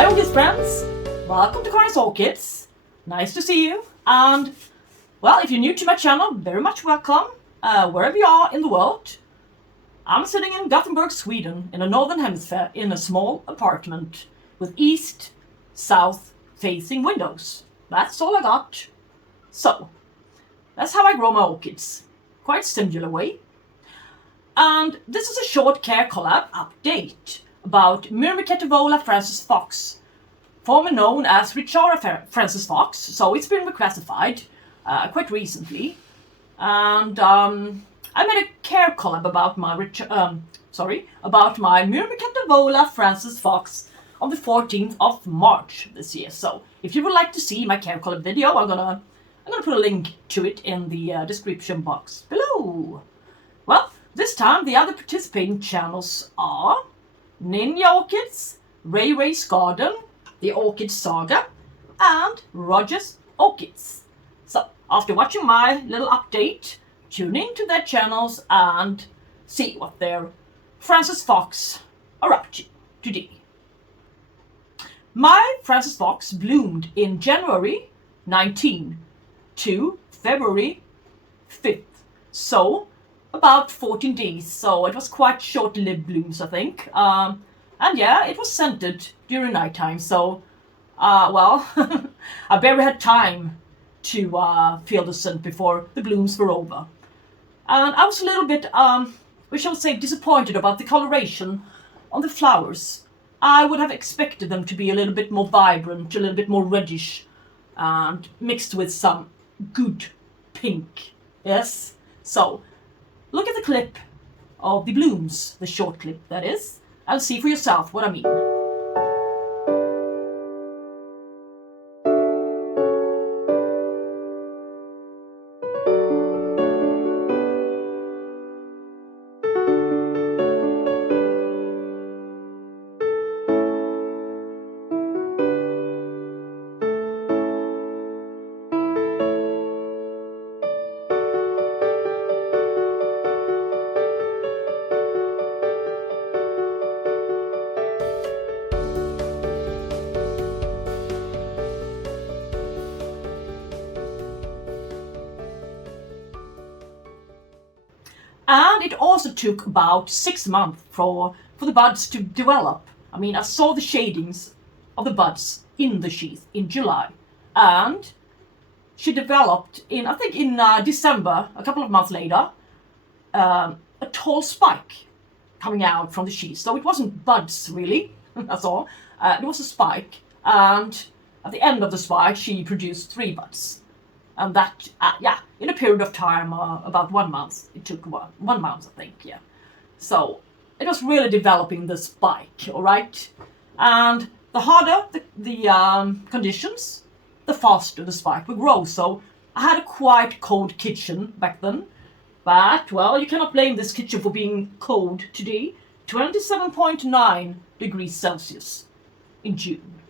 Hi Orchids friends, welcome to Ninja Orchids. Nice to see you, and well, if you're new to my channel, very much welcome, wherever you are in the world. I'm sitting in Gothenburg, Sweden, in the northern hemisphere, in a small apartment with east-south facing windows. That's all I got. So, that's how I grow my orchids. Quite singular way. And this is a short care collab update about Myrmecatavola Frances Fox, formerly known as Recharra Frances Fox. So it's been reclassified quite recently. And I made a care collab about my Myrmecatavola Frances Fox on the 14th of March this year. So if you would like to see my care collab video, I'm gonna put a link to it in the description box below. Well, this time the other participating channels are Ninja Orchids, Reys Garden, the Orchid SaGa, and Roger's Orchids. So after watching my little update, tune in to their channels and see what their Frances Fox are up to today. My Frances Fox bloomed in January 19 to February 5th. So about 14 days, so it was quite short-lived blooms, I think. And yeah, it was scented during nighttime, so, well, I barely had time to feel the scent before the blooms were over. And I was a little bit, which I would say, disappointed about the coloration on the flowers. I would have expected them to be a little bit more vibrant, a little bit more reddish, and mixed with some good pink. Yes? So, look at the clip of the blooms, the short clip that is, and see for yourself what I mean. And it also took about 6 months for the buds to develop. I mean, I saw the shadings of the buds in the sheath in July. And she developed in, I think in December, a couple of months later, a tall spike coming out from the sheath. So it wasn't buds really, that's all. It was a spike. And at the end of the spike, she produced 3 buds. And that, yeah, in a period of time, about 1 month. It took 1 month, I think, yeah. So it was really developing the spike, all right? And the harder the conditions, the faster the spike would grow. So I had a quite cold kitchen back then. But, well, you cannot blame this kitchen for being cold today. 27.9 degrees Celsius in June.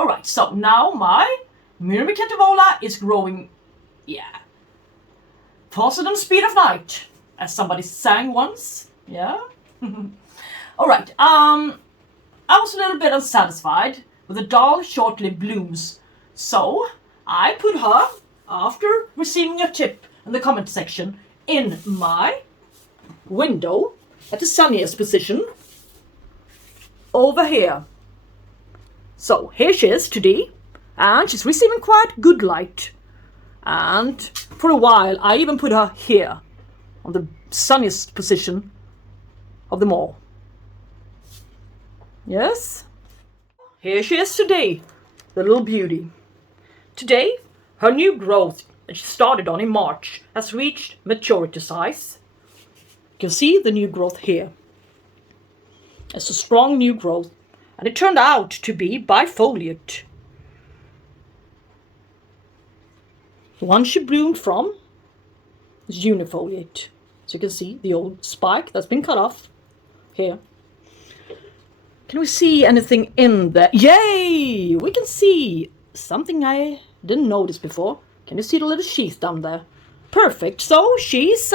All right, so now my Myrmecatavola is growing, yeah, faster than speed of light, as somebody sang once, yeah. All right, I was a little bit unsatisfied with the dull, short-lived blooms, so I put her, after receiving a tip in the comment section, in my window at the sunniest position over here. So here she is today. And she's receiving quite good light. And for a while, I even put her here, on the sunniest position of them all. Yes? Here she is today, the little beauty. Today, her new growth that she started on in March has reached maturity size. You can see the new growth here. It's a strong new growth. And it turned out to be bifoliate. The one she bloomed from is unifoliate. So you can see the old spike that's been cut off here. Can we see anything in there? Yay! We can see something I didn't notice before. Can you see the little sheath down there? Perfect. So she's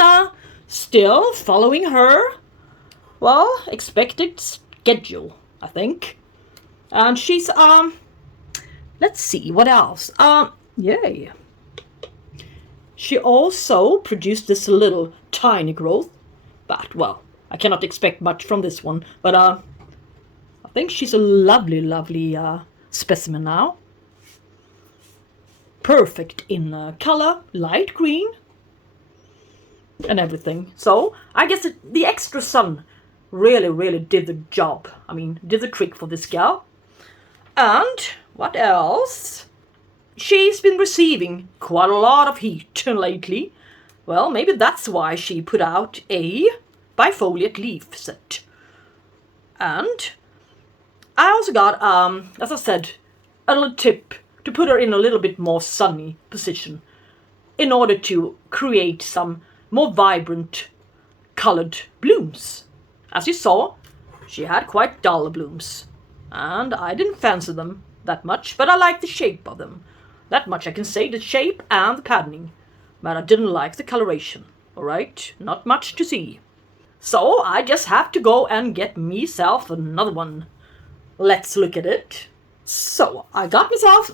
still following her, well, expected schedule, I think. And she's, let's see, what else? Yay. She also produced this little tiny growth, but, well, I cannot expect much from this one, but, I think she's a lovely, lovely, specimen now. Perfect in color, light green, and everything. So, I guess the extra sun really, really did the job. I mean, did the trick for this gal. And what else? She's been receiving quite a lot of heat lately. Well, maybe that's why she put out a bifoliate leaf set. And I also got, as I said, a little tip to put her in a little bit more sunny position in order to create some more vibrant colored blooms. As you saw, she had quite dull blooms, and I didn't fancy them that much, but I liked the shape of them. That much I can say, the shape and the patterning, but I didn't like the coloration. Alright, not much to see. So I just have to go and get myself another one. Let's look at it. So I got myself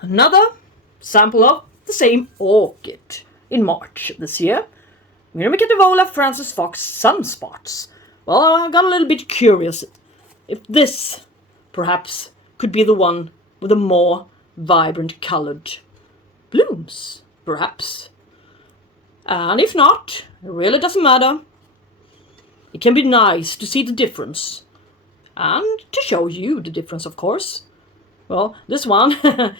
another sample of the same orchid in March this year. Myrmecatavola Frances Fox Sunspots. Well, I got a little bit curious if this perhaps could be the one with the more vibrant colored blooms, perhaps. And if not, it really doesn't matter. It can be nice to see the difference. And to show you the difference, of course. Well, this one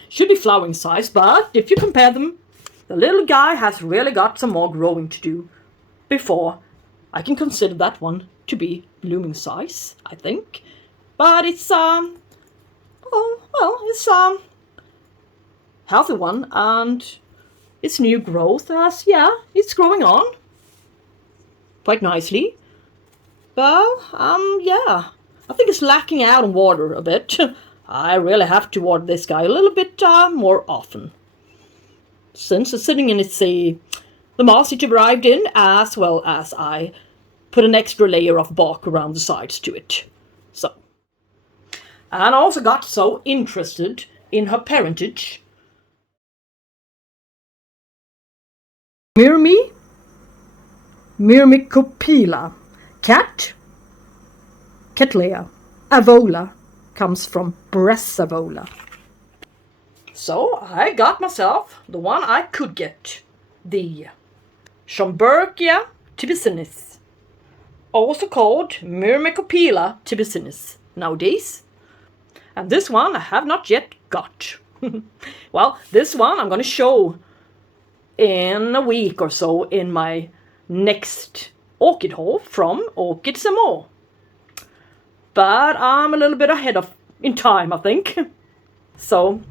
should be flowering size, but if you compare them, the little guy has really got some more growing to do before I can consider that one to be blooming size, I think. But it's, it's healthy one, and it's new growth as, yeah, it's growing on quite nicely. Well, yeah, I think it's lacking out on water a bit. I really have to water this guy a little bit more often, since it's sitting in the moss it arrived in, as well as I put an extra layer of bark around the sides to it. So, and I also got so interested in her parentage. Myrmecophila. Cattleya. Avola comes from Bressavola. So I got myself the one I could get. The Schwerter Tibicinis. Also called Myrmecophila Tibicinis nowadays. And this one I have not yet got. Well, this one I'm going to show in a week or so in my next orchid haul from Orchids and More. But I'm a little bit ahead in time, I think. So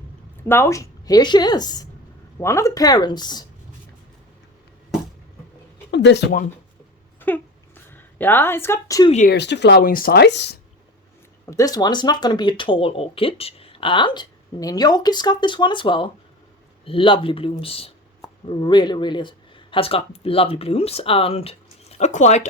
now here she is, one of the parents of this one. Yeah, it's got 2 years to flowering size. But this one is not going to be a tall orchid, and Ninja Orchids got this one as well. Lovely blooms, really has got lovely blooms, and a quite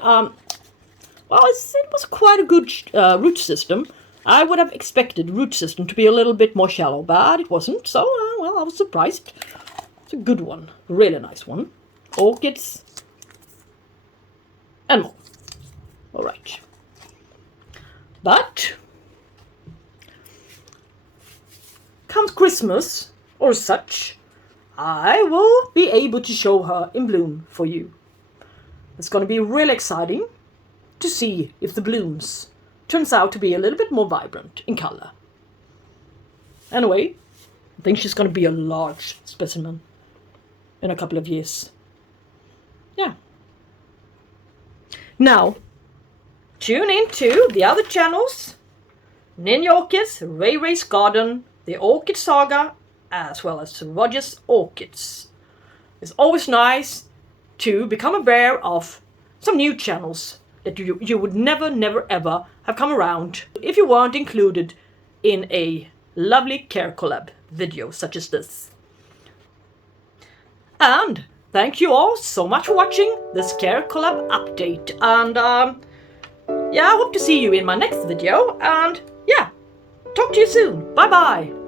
well, it was quite a good root system. I would have expected root system to be a little bit more shallow, but it wasn't, so, well, I was surprised. It's a good one, really nice one. Orchids and more. Alright. But comes Christmas, or such, I will be able to show her in bloom for you. It's going to be really exciting to see if the blooms turns out to be a little bit more vibrant in color. Anyway, I think she's going to be a large specimen in a couple of years. Yeah. Now, tune into the other channels, Ninja Orchids, Reys Garden, the Orchid SaGa, as well as Roger's Orchids. It's always nice to become aware of some new channels that you would never ever have come around if you weren't included in a lovely care collab video such as this. And thank you all so much for watching this care collab update, and yeah, I hope to see you in my next video, and yeah, you soon. Bye bye.